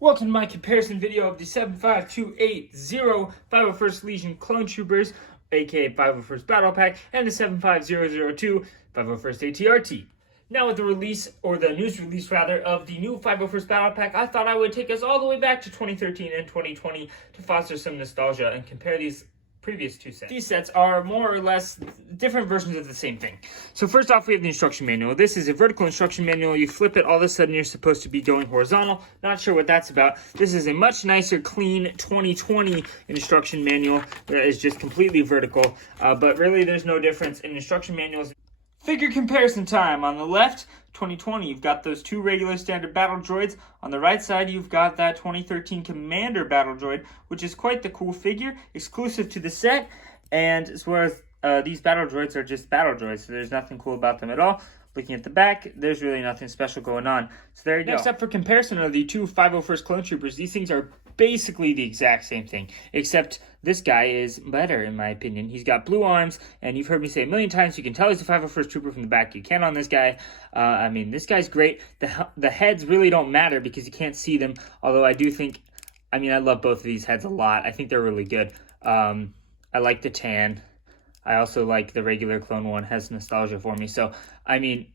Welcome to my comparison video of the 75280 501st Legion Clone Troopers, aka 501st Battle Pack, and the 75002 501st ATRT. Now with the release, or the news release rather, of the new 501st Battle Pack, I thought I would take us all the way back to 2013 and 2020 to foster some nostalgia and compare these previous two sets. These sets are more or less different versions of the same thing. So first off, we have the instruction manual. This is a vertical instruction manual. You flip it, all of a sudden you're supposed to be going horizontal. Not sure what that's about. This is a much nicer, clean 2020 instruction manual that is just completely vertical. But really, there's no difference in instruction manuals. Figure comparison time. On the left, 2020, you've got those two regular standard battle droids. On the right side, you've got that 2013 Commander battle droid, which is quite the cool figure, exclusive to the set. And as well as these battle droids are just battle droids, so there's nothing cool about them at all. Looking at the back, there's really nothing special going on. So there you go. Next up for comparison are the two 501st Clone Troopers. These things are basically the exact same thing, except this guy is better in my opinion. He's got blue arms, and you've heard me say a million times, you can tell he's a 501st Trooper from the back. You can on this guy. I mean, this guy's great. The heads really don't matter because you can't see them, although I do think, I mean, I love both of these heads a lot. I think they're really good. I like the tan. I also like the regular clone one, has nostalgia for me. So, I mean,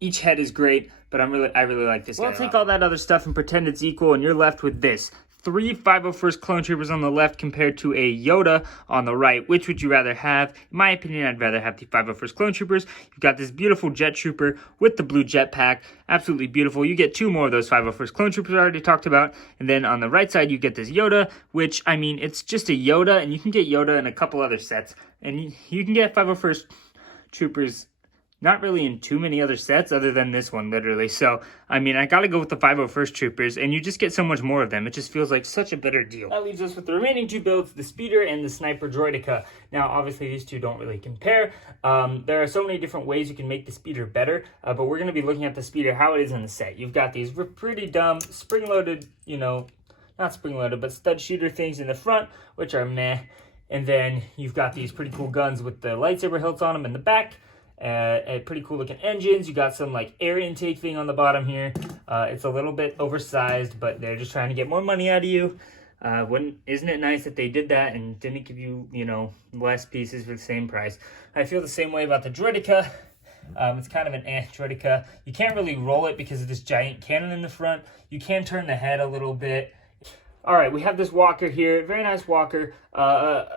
each head is great, but I really like this guy. Well, take all that other stuff and pretend it's equal, and you're left with this. 3 501st Clone Troopers on the left compared to a Yoda on the right. Which would you rather have? In my opinion, I'd rather have the 501st Clone Troopers. You've got this beautiful Jet Trooper with the blue jetpack. Absolutely beautiful. You get 2 more of those 501st Clone Troopers I already talked about. And then on the right side, you get this Yoda, which, I mean, it's just a Yoda, and you can get Yoda in a couple other sets. And you can get 501st Troopers not really in too many other sets other than this one, literally. So, I mean, I gotta go with the 501st Troopers, and you just get so much more of them. It just feels like such a better deal. That leaves us with the remaining 2 builds, the Speeder and the Sniper Droideka. Now, obviously, these two don't really compare. There are so many different ways you can make the Speeder better, but we're gonna be looking at the Speeder, how it is in the set. You've got these pretty dumb, spring-loaded, you know, not spring-loaded, but stud shooter things in the front, which are meh. And then you've got these pretty cool guns with the lightsaber hilts on them in the back. Pretty cool looking engines. You got some like air intake thing on the bottom here. It's a little bit oversized, but they're just trying to get more money out of you. Isn't it nice that they did that and didn't give you, you know, less pieces for the same price? I feel the same way about the Droideka. It's kind of an Droideka. You can't really roll it because of this giant cannon in the front. You can turn the head a little bit. All right, we have this walker here, very nice walker.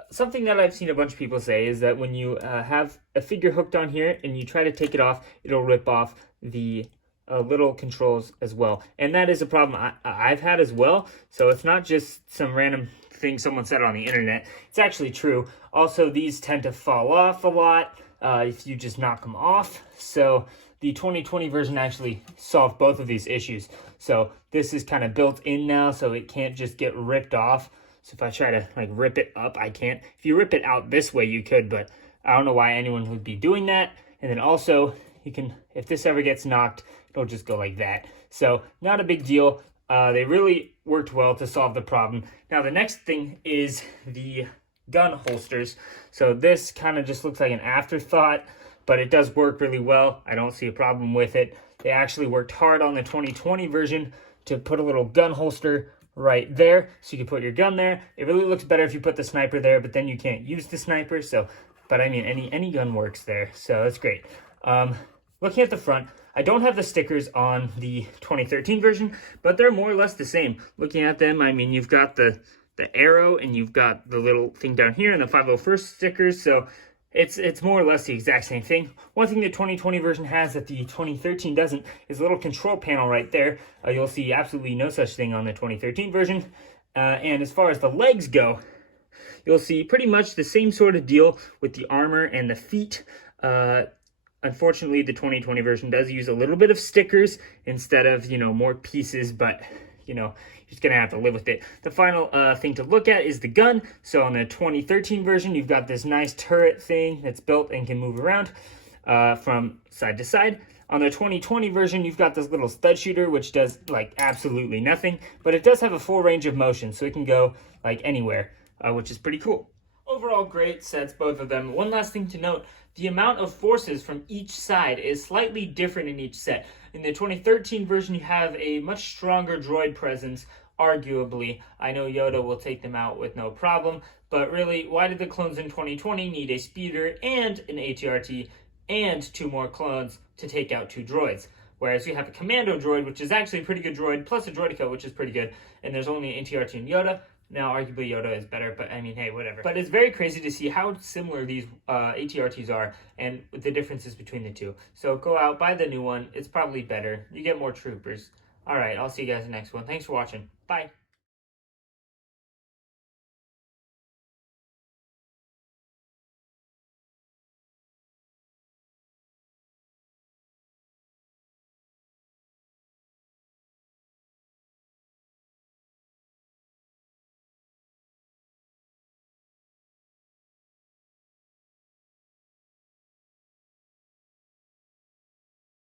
Something that I've seen a bunch of people say is that when you have a figure hooked on here and you try to take it off, it'll rip off the little controls as well. And that is a problem I've had as well. So it's not just some random thing someone said on the internet. It's actually true. Also, these tend to fall off a lot if you just knock them off. So the 2020 version actually solved both of these issues. So this is kind of built in now, so it can't just get ripped off. So if I try to like rip it up, I can't. If you rip it out this way, you could, but I don't know why anyone would be doing that. And then also, you can, if this ever gets knocked, it'll just go like that. So not a big deal. They really worked well to solve the problem. Now the next thing is the gun holsters. So this kind of just looks like an afterthought, but it does work really well. I don't see a problem with it. They actually worked hard on the 2020 version to put a little gun holster right there, so you can put your gun there. It really looks better if you put the sniper there, but then you can't use the sniper. So, but I mean, any gun works there, so that's great. Looking at the front, I don't have the stickers on the 2013 version, but they're more or less the same. Looking at them, I mean, you've got the arrow and you've got the little thing down here and the 501st stickers, so it's more or less the exact same thing. One thing the 2020 version has that the 2013 doesn't is a little control panel right there. You'll see absolutely no such thing on the 2013 version. And as far as the legs go, you'll see pretty much the same sort of deal with the armor and the feet. Unfortunately, the 2020 version does use a little bit of stickers instead of, you know, more pieces, but, you know, you're just going to have to live with it. The final thing to look at is the gun. So on the 2013 version, you've got this nice turret thing that's built and can move around from side to side. On the 2020 version, you've got this little stud shooter, which does, like, absolutely nothing. But it does have a full range of motion, so it can go, like, anywhere, which is pretty cool. Overall, great sets, both of them. One last thing to note, the amount of forces from each side is slightly different in each set. In the 2013 version, you have a much stronger droid presence, arguably. I know Yoda will take them out with no problem, but really, why did the clones in 2020 need a speeder and an ATRT and 2 more clones to take out 2 droids? Whereas you have a commando droid, which is actually a pretty good droid, plus a droideka, which is pretty good, and there's only an ATRT and Yoda. Now, arguably Yoda is better, but I mean, hey, whatever. But it's very crazy to see how similar these ATRTs are and the differences between the two. So go out, buy the new one. It's probably better. You get more troopers. All right, I'll see you guys in the next one. Thanks for watching. Bye.